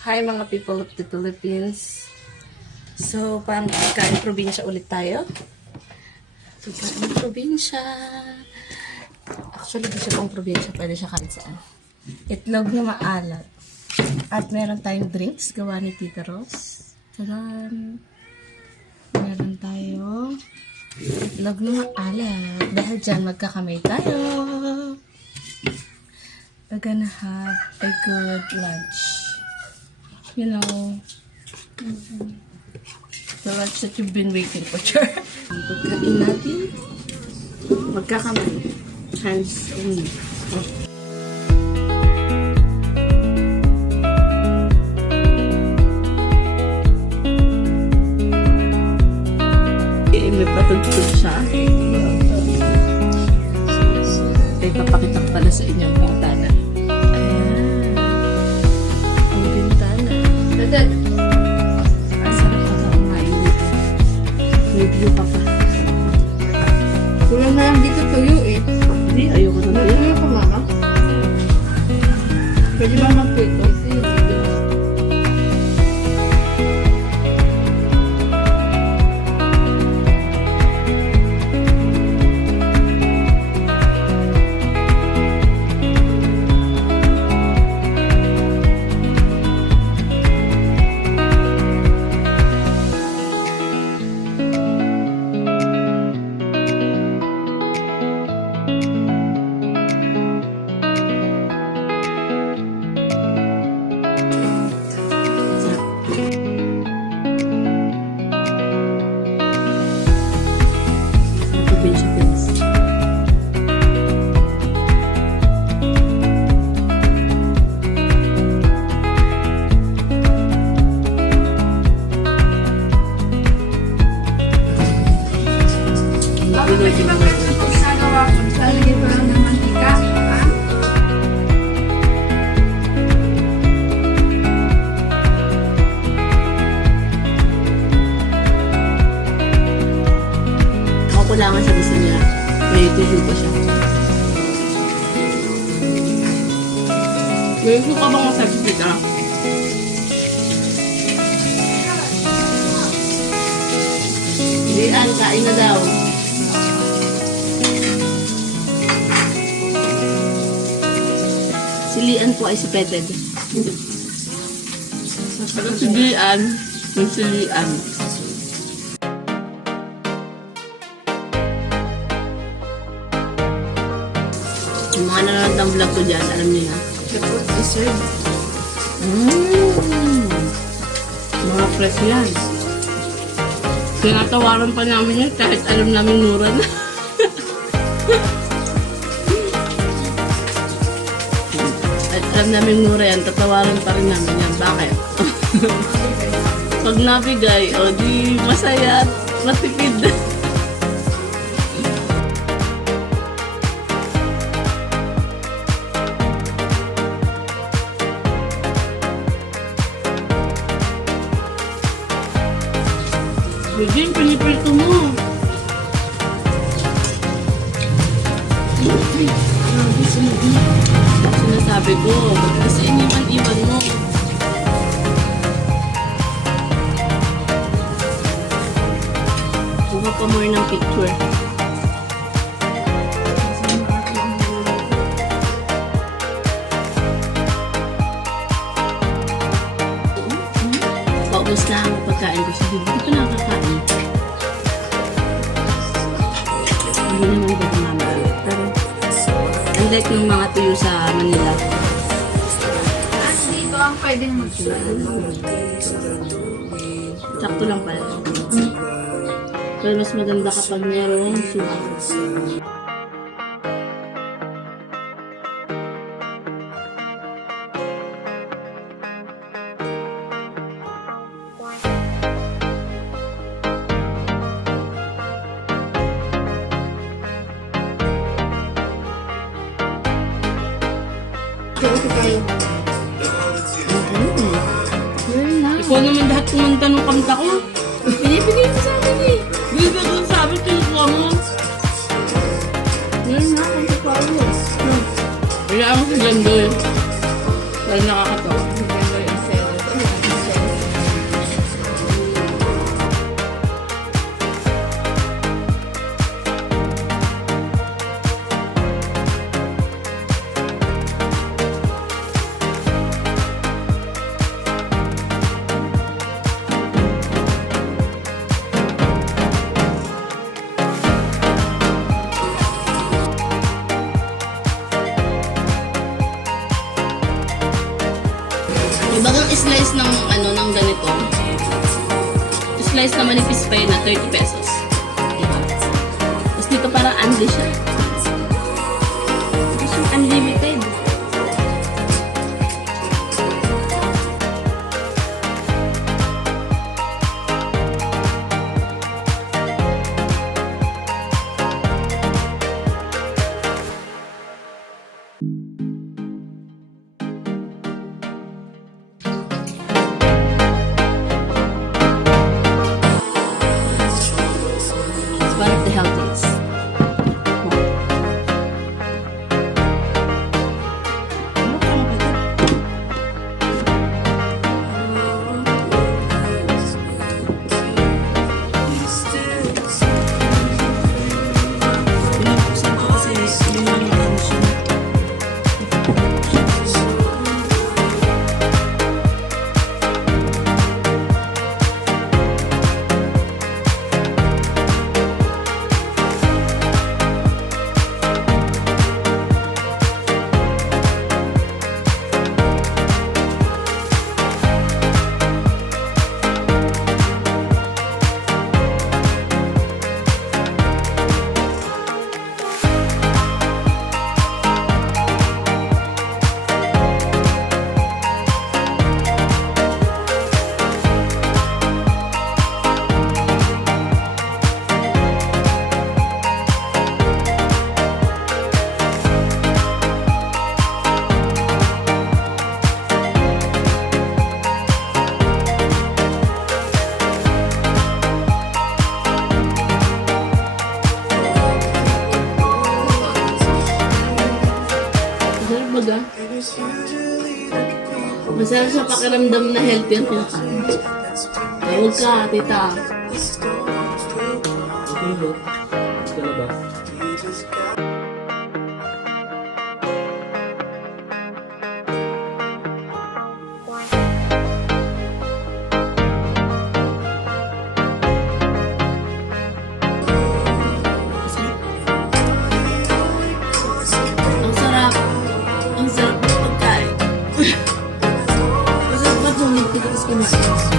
Hi mga people of the Philippines. So, parang kain probinsya ulit tayo. So, kain probinsya. Actually, di siya pang probinsya. Pwede siya kahit saan. Itlog na maalat. At meron tayong drinks gawa ni Tita Ros. Tadan! Meron tayo itlog na maalat. Dahil dyan, magkakamay tayo. We're gonna have a good lunch. You know, the lunch that you've been waiting for, sure. Pagkain natin, magkakamay. Hands only. May patugtog siya. Ay, papakita ko pala sa inyong bintana. Ayan. Ang bintana. Dadag. Ang sarap pa na umain dito. May view pa pa. Kulang na lang dito tuyo eh. Hindi, ayoko na tuyo. Ano ko mama? Pwede ba magpito? Pwede ba pwede ito ginagawa ko? Lalagyan ko lang ng mantika. Ha? Makulangan sa gusto niya. May tuyo pa siya. Gusto ka bang masagpita? Hindi, kain na daw. Silian po ay si Peted. Silian. Yung silian. Yung mga nanonood ng vlog ko dyan, alam niyo na. The food is served. Mga fresh yan. Tinatawaran pa namin yan kahit alam namin nura na. At alam namin mura yan, tatawaran pa rin namin yan. Bakit? Pag nabigay, o di masaya at matipid. Eugene, piniprito mo. Sinasabi ko, kasi iniwan-iwan mo. Kuha pa more ng picture. Paubos na ang pagkain ko. Sabi, hindi ko nakakain. Hindi naman ba kumamali. Pero, unlike ng mga tuyo sa Manila. At dito ang pwedeng magsulat. Sakto lang pala. Pero mas maganda kapag merong suka. Ikaw naman lahat kumanta ng kanta ko. Pinipigay mo sa akin eh. Bigay ko sa akin, kinukuha mo. Ngayon na, kanta ko ayos. Kaya ako si Ganda eh. Dahil nakakatawa. Si Ganda yung sero. Ibagang slice ng ng ganito. Slice na manipis pa yun na 30 pesos. Diba? Tapos dito parang unli siya. Tapos yung unlimited. It's one of the healthiest. Masarap baga. Masarap sa pakiramdam na healthy ang kinakain. Tawag ka, tita. Ang sarap. Ang sarap ng pagkain. Masarap ba itong hindi tapos kumain?